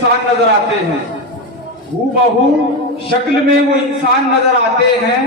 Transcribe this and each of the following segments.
इंसान नजर आते हैं, हूबहू शक्ल में वो इंसान नजर आते हैं,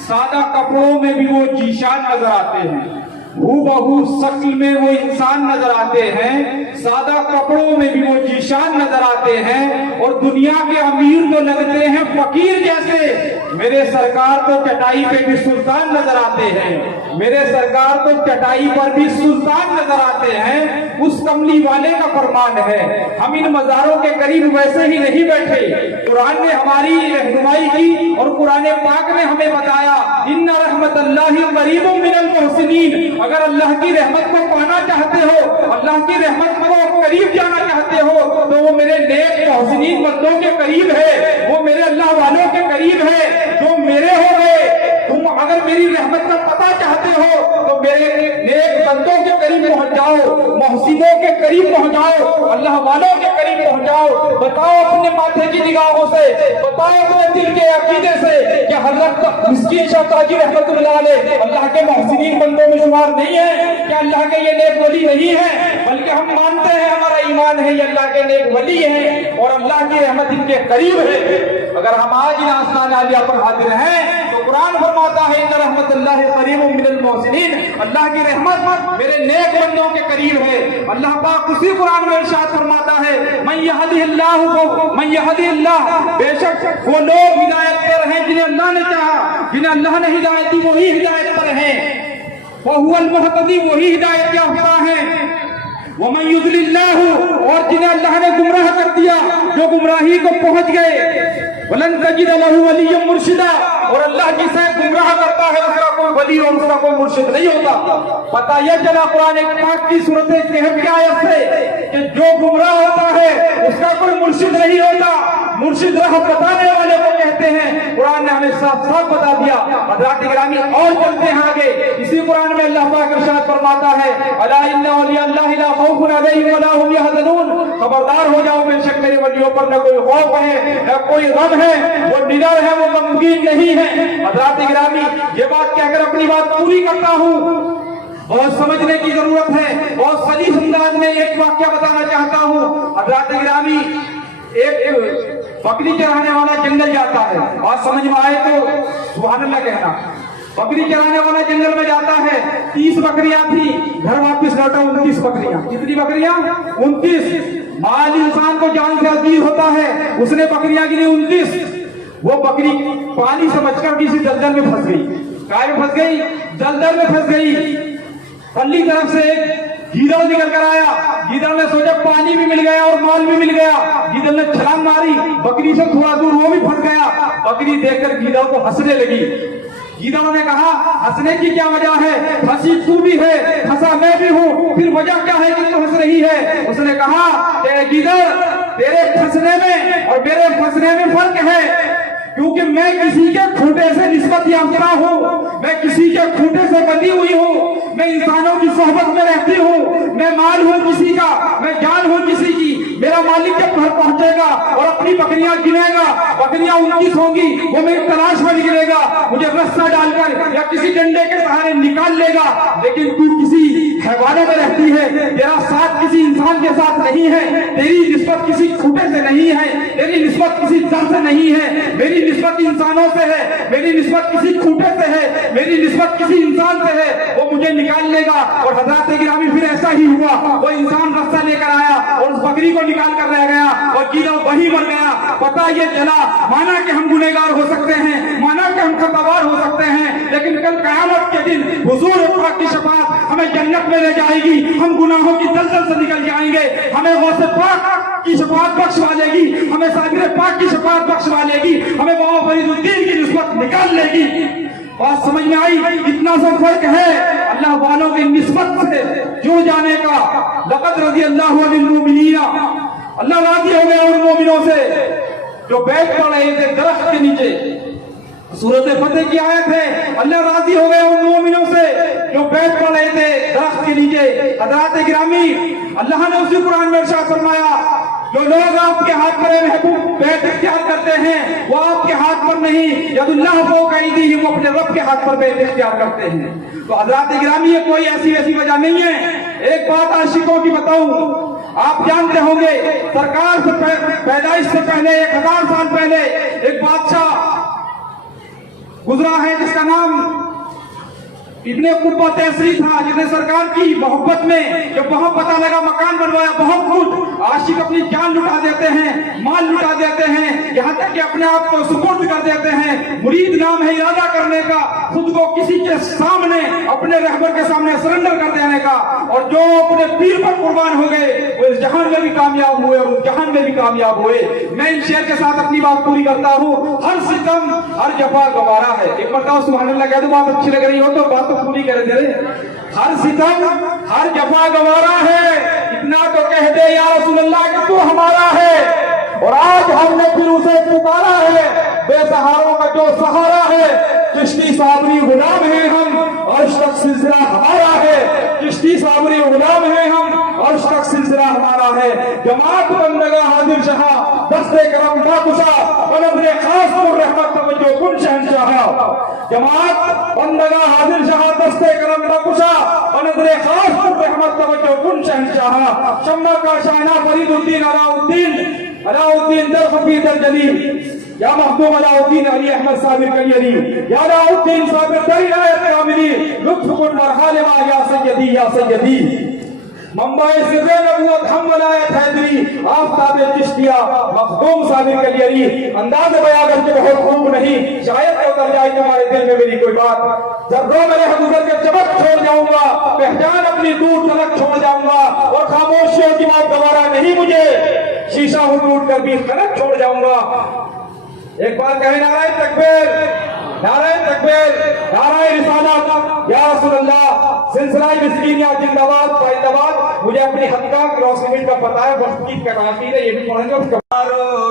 सादा कपड़ों में भी वो जीशान नजर आते हैं। हूबहू शक्ल में वो इंसान नजर आते हैं, सादा कपड़ों में भी वो जीशान नजर आते हैं, और दुनिया के अमीर तो लगते हैं फकीर जैसे। मेरे सरकार तो चटाई पे भी सुल्तान नजर आते हैं, मेरे सरकार तो चटाई पर भी सुल्तान नजर आते हैं। उस कमली वाले का फरमान है, हम इन मज़ारों के करीब वैसे ही नहीं बैठे। कुरान ने हमारी रहनुमाई की और कुरान पाक ने हमें बताया, इन्ना रहमतल्लाहि करीबुम मिनल मुहसिनीन। अगर अल्लाह की रहमत को पाना चाहते हो, अल्लाह की रहमत को करीब जाना चाहते हो, तो वो मेरे नेक मुहसिनीन बंदों के करीब है, वो मेरे अल्लाह वालों के करीब है जो मेरे हो गए। तुम अगर मेरी रहमत का पता चाहते हो तो मेरे नेक बंदों के करीब पहुंच जाओ, मुहसिनों के करीब पहुंच जाओ, अल्लाह वालों के करीब पहुंच जाओ। बताओ अपने माथे की निगाहों से, बताओ अपने दिल के अकीदे से कि हज़रत मिस्कीन शाह काजी रहमतुल्लाह अलैह अल्लाह के मुहसिनीन बंदों में शुमार नहीं है, कि अल्लाह के ये नेक वली नहीं है, बल्कि हम मानते हैं, हमारा ईमान है ये अल्लाह के नेक वली हैं और अल्लाह की रहमत इनके करीब है। अगर हम आज इन आसमान आलिया पर हाजिर हैं तो कुरान फरमाता है, इन्ना रहमतुल्लाहि करीबुम मिनल मुहसिनीन, अल्लाह की रहमत मेरे नेक बंदों के करीब है। अल्लाह पाक उसी कुरान में इरशाद फरमाता है, मन यहदिहिल्लाह, बेशक वो लोग हिदायत पर हैं जिन्हें अल्लाह ने चाहा, जिन्हें अल्लाह ने हिदायत दी वही हिदायत पर हैं, वहुवल मुहतदी, वही हिदायत याफ्ता हैं। वमन युज़लिल्लाहु, और जिन्हें अल्लाह ने गुमराह कर दिया, जो गुमराही को पहुंच गए, वलन तजिद लहु वलिय्यन मुर्शिदा, और अल्लाह जिसे गुमराह करता है उसका कोई वली और उसका कोई मुर्शिद नहीं होता। पता यह चला कुरान पाक की सूरत कहफ की आयत से कि जो गुमराह होता है उसका कोई मुर्शिद नहीं होता, मुर्शिद राह बताने वाले को कहते हैं। कुरान ने हमें साफ साफ बता दिया। हज़रात गिरामी और चलते हैं आगे, इसी कुरान में अल्लाह पाक इरशाद फरमाता है, अला इन्ना औलिया अल्लाह ला खौफुन अलैहिम वला हुम यहज़नून, खबरदार हो जाओ, बेशक मेरे वलियों पर न कोई खौफ है न कोई गम है, वो निडर है, वो गमगीन नहीं है। हज़रात गिरामी ये बात कहकर अपनी बात पूरी करता हूँ, बहुत समझने की जरूरत है, बहुत सलीस अंदाज में एक वाक्य बताना चाहता हूँ। हज़रात गिरामी एक बकरी चराने वाला जंगल जाता है, बात समझ में आए तो सुभान अल्लाह कहना। बकरी चराने वाला जंगल में जाता है, 30 बकरियां थी, घर वापस लौटा 29 बकरियां। कितनी बकरियां? 29। माल इंसान को जान से अजीज होता है, उसने बकरियां गिनी 29। वो बकरी पानी से बचकर किसी दलदल में फंस गई। काय में फंस गई? दलदल में फंस गई। पल्ली तरफ से एक गीदड़ निकल कर आया, गीदड़ ने सोचा पानी भी मिल गया और माल भी मिल गया, गीदड़ ने छलांग मारी, बकरी से थोड़ा दूर वो भी फंस गया। बकरी देखकर गीदड़ को हंसने लगी। गीदड़ ने कहा, हंसने की क्या वजह है? हंसी तू भी है, हंसा मैं भी हूँ, फिर वजह क्या है कि तू हंस रही है? उसने कहा, गीदड़ तेरे फंसने में और मेरे फंसने में फर्क है, क्योंकि मैं किसी के खूंटे से निस्बत याफ्ता हूँ, मैं किसी के खूंटे से बंधी हुई हूँ, मैं इंसानों की सोहबत में रहती हूँ, मैं माल हूँ किसी का, मैं जान हूँ किसी की। मेरा मालिक जब घर पहुंचेगा और अपनी बकरियां गिनेगा, बकरियां 29 होंगी, वो मेरी तलाश में निकलेगा, मुझे रस्सा डालकर या किसी डंडे के सहारे निकाल लेगा। लेकिन तू किसी हैवाने में रहती है, तेरा साथ किसी इंसान के साथ नहीं है, तेरी निस्बत किसी खूंटे से नहीं है, तेरी निस्बत किसी जड़ से नहीं है, मेरी निस्बत इंसानों से है, मेरी निस्बत किसी खूंटे से है, मेरी निस्बत किसी इंसान से है, वो मुझे निकाल लेगा। और हज़रात गिरामी फिर ऐसा ही हुआ, वो इंसान रास्ता लेकर आया और उस बकरी को निकाल कर रह गया और कीड़ा वही मर गया। पता ये चला, माना कि हम गुनहगार हो सकते हैं, माना कि हम खतावार हो सकते हैं, लेकिन कल क़यामत के दिन हुजूर पाक की शफाअत हमें जन्नत में ले जाएगी, हम गुनाहों की दलदल से निकल जाएंगे, हमें गौसे पाक की शफाअत बख्शवा लेगी, हमें साबिर पाक की शफाअत बख्शवा लेगी, हमें बाबा फरीदुद्दीन की निस्बत निकाल लेगी। बात समझ में आई? इतना सा फर्क है अल्लाह वालों की निस्बत से जुड़ जाने का। लक़द रज़ियल्लाहु अनिल मुमिनीना, अल्लाह राज़ी हो गया उन मोमिनों से जो बैठ पड़ रहे थे दरख्त के नीचे। सूरत फतेह की आयत है, अल्लाह राज़ी हो गया उन मोमिनों से जो बैठ पड़ रहे थे दरख्त के नीचे। हज़रात गिरामी अल्लाह ने उसी कुरान में इरशाद फरमाया, जो लोग आपके हाथ पर महबूब बैत इख्तियार करते हैं वो आपके हाथ पर नहीं, यदुल्लाह फौक़ अयदीहिम, वो अपने रब के हाथ पर बैत इख्तियार करते हैं। तो हज़रात गिरामी ये कोई ऐसी वैसी वजह नहीं है। एक बात आशिकों की बताऊं, آپ جانتے ہوں گے سرکار سے پیدائش سے پہلے 1000 سال پہلے ایک بادشاہ گزرا ہے جس کا نام ابن قبہ تیسری تھا، جس نے سرکار کی محبت میں جب وہاں پتہ لگا مکان بنوایا، بہت کچھ عاشق اپنی جان لٹا دیتے ہیں، مال لٹا دیتے ہیں، یہاں تک کہ اپنے آپ کو سپرد کر دیتے ہیں۔ مرید نام ہے ارادہ کرنے کا، خود کو کسی کے سامنے اپنے رہبر کے سامنے سرنڈر کر دینے کا، اور جو اپنے پیر پر قربان ہو گئے وہ اس جہان میں بھی کامیاب ہوئے اور اس جہان میں بھی کامیاب ہوئے۔ میں ان شعر کے ساتھ اپنی بات پوری کرتا ہوں۔ ہر ستم ہر جفا گوارا ہے، ایک مرتبہ سبحان اللہ کہہ دو، بات اچھی لگ رہی ہو تو بات تو پوری کر دے رہے۔ ہر ستم ہر جفا گوارا ہے، اتنا تو کہہ دے یا رسول اللہ کہ تو ہمارا ہے، اور آج ہم نے پھر اسے پکارا ہے، بے سہاروں کا جو سہارا ہے، چشتی صابری غلام ہیں ہم، عرش تک سلسلہ ہمارا ہے، چشتی صابری غلام ہیں ہم، عرش تک سلسلہ ہمارا ہے۔ جماعت بندگاہ حاضر شاہ دستے کرم باکشا بنظر خاص پر رحمت توجہ کن شہنشاہ، جماعت بندگاہ حاضر شاہ دستے کرم باکشا بنظر خاص پر رحمت توجہ کن شہنشاہ، شمع کا شاہنہ فرید الدین علاء الدین در خفی در جلیل، یا محبوب علاء الدین علی احمد صابر کلیری، یا علاء الدین صابر در عنایت کاملی، لطف کن مرحال ما یا سیدی یا سیدی، منبع سر نبوت ہم ولایت حیدری، آفتاب چشتیہ مخدوم صابر کلیری۔ انداز بیان کر کے بہت خوب نہیں، شاید کہ اتر جائے تمہارے دل میں میری کوئی بات، ذروں میں رہ گزر کے چمک چھوڑ جاؤں گا، پہچان اپنی دور تلک چھوڑ جاؤں گا، اور خاموشیوں کی موت گوارا نہیں مجھے، شیشہ ہوں ٹوٹ کر بھی خلق چھوڑ جاؤں گا۔ ایک بات کہیں، نعرہ تکبیر، نعرہ تکبیر، نعرہ رسالت، یا رسول اللہ، سلسلہ مسکینیہ زندہ باد پائندہ باد۔ مجھے اپنی حقیقہ کی روشنی کا پتہ ہے، وقت کی کراچی ہے، یہ بھی پڑھیں گے اس کا سلام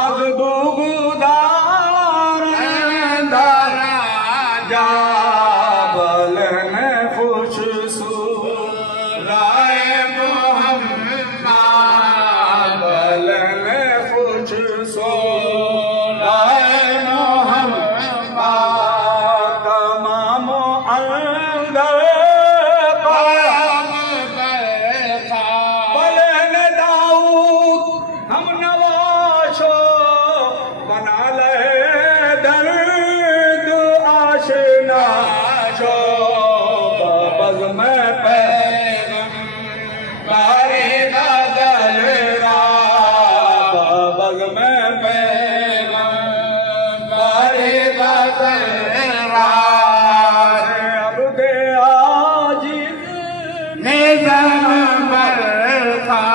باغ بغدار دارا جا بلن خوش سو رائے محمد بلن خوش سو رائے محمد تمام اندر بلن داؤد ہم نواشو بنا لے درد آشنا شو بغ میں پیغمبر غزل را بغ میں پیغمبر غزل را عبد عاجز نظام برخا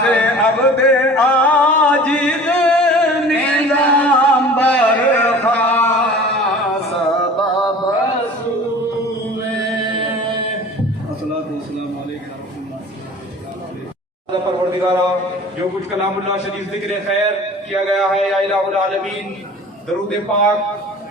سے عبد عاجز نظام برخا سبب سوئے الصلاۃ والسلام علیکم پروردگارا جو کچھ کلام اللہ شریف ذکر خیر کیا گیا ہے یا الہ العالمین درود پاک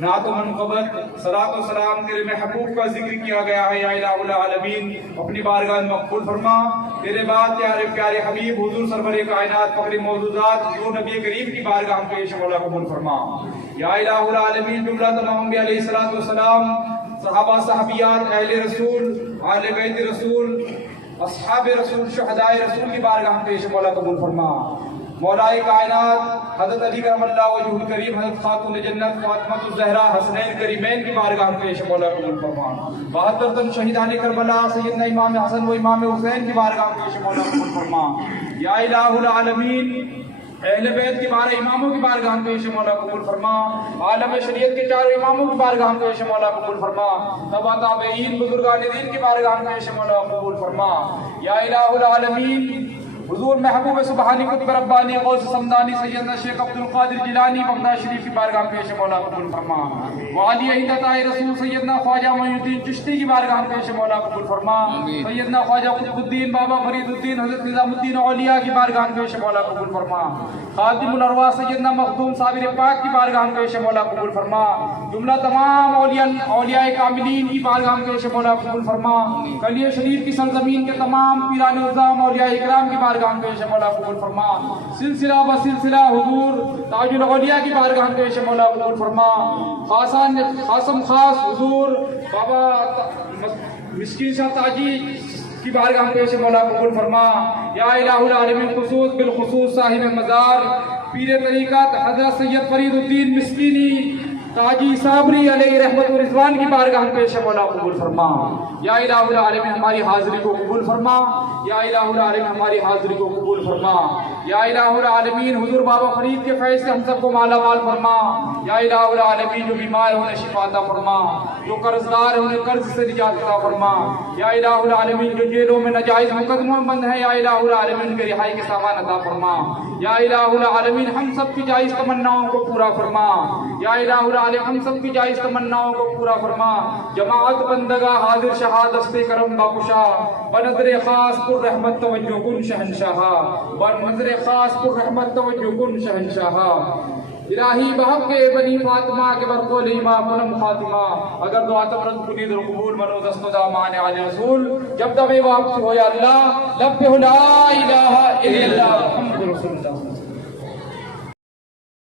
نعت و منقبت صلاۃ و سلام تیرے محبوب کا ذکر کیا گیا ہے یا الہ العالمین اپنی بارگاہ میں مقبول فرما تیرے بعد پیارے پیارے حبیب حضور سرور کائنات فخر موجودات جو نبی کریم کی بارگاہ میں پیش مولا قبول فرما یا الہ العالمین جملہ تمام انبیاء علیہ الصلوۃ والسلام صحابہ صحابیات اہل رسول آل بیت رسول اصحاب رسول شہداء رسول کی بارگاہ میں پیش مولا قبول فرما مولا کائنات حضرت علی کرم اللہ وجہ الکریم حضرت خاتون جنت فاطمہ الزہرا حسنین کریمین کی بارگاہ میں پیش مولا قبول فرما 72 تن شہیدان کربلا سیدنا امام حسن و امام حسین کی بارگاہ میں پیش مولا قبول فرما یا الہ العالمین اہل بیت کی بارہ اماموں کی بارگاہ میں پیش مولا قبول فرما عالم شریعت کے چاروں اماموں کی بارگاہ میں پیش مولا قبول فرما تبا تابعین بزرگان دین کی بارگاہ میں پیش مولا قبول فرما یا الہ العالمین حضور محبوب سبحانی قطب ربانی غوث سمدانی سیدنا شیخ عبد القادر جیلانی بغداد شریف کی بارگاہ میں پیش مولا قبول فرما وعلی عہدتائے رسول سیدنا خواجہ معین الدین چشتی کی بارگاہ میں پیش مولا قبول فرما سیدنا خواجہ قطب الدین بابا فرید الدین حضرت نظام الدین اولیاء کی بارگاہ میں پیش مولا قبول فرما خاتم الارواح سیدنا مخدوم صابر پاک کی بارگاہ میں پیش مولا قبول فرما جملہ تمام اولیاء کاملین کی بارگاہ میں پیش مولا قبول فرما کلیہ شریف کی سرزمین کے تمام پیران نظام اولیاء اکرام کی بارگاہ میں پیش مولا قبول فرما سلسلہ بسلسلہ حضور تاج الاولیاء کی بارگاہ میں پیش مولا قبول فرما خاصم خاص حضور بابا مسکین شاہ تاجی کی بارگاہ میں پیش مولا قبول فرما یا الہ العالمین خصوص بالخصوص صاحب مزار پیر طریقت حضرت سید فرید الدین مسکینی تاجی صابری علیہ رحمت و رضوان کی بارگاہ میں پیش مولا قبول فرما یا الہ العالمین ہماری حاضری کو قبول فرما یا الہ العالمین ہماری حاضری کو قبول فرما یا الہ العالمین حضور بابا فرید کے فیض سے ہم سب کو مالا مال فرما یا الہ العالمین جو بیمار انہیں شفا عطا فرما جو قرضدار ہیں انہیں قرض سے نجات عطا فرما یا الہ العالمین جو جیلوں میں ناجائز مقدموں بند ہیں یا الہ العالمین کے رہائی کے سامان عطا فرما یا الہ العالمین ہم سب کی جائز تمناؤں کو پورا فرما یا الہ العالمین ہم سب کی جائز تمناؤں کو پورا فرما جماعت بندگاہ حاضر شہاد دستے کرم باپشا بنظر خاص پر رحمت توجہ کن شہنشاہ بنظر خاص پر رحمت توجہ کن شہنشاہ الہی بحق کے بنی فاطمہ کے برقول امام منم خاتمہ اگر دعا تمرد کنید قبول منو دست دامان علی رسول جب دمیں واپس ہو یا اللہ لب لا الہ الا اللہ محمد رسول اللہ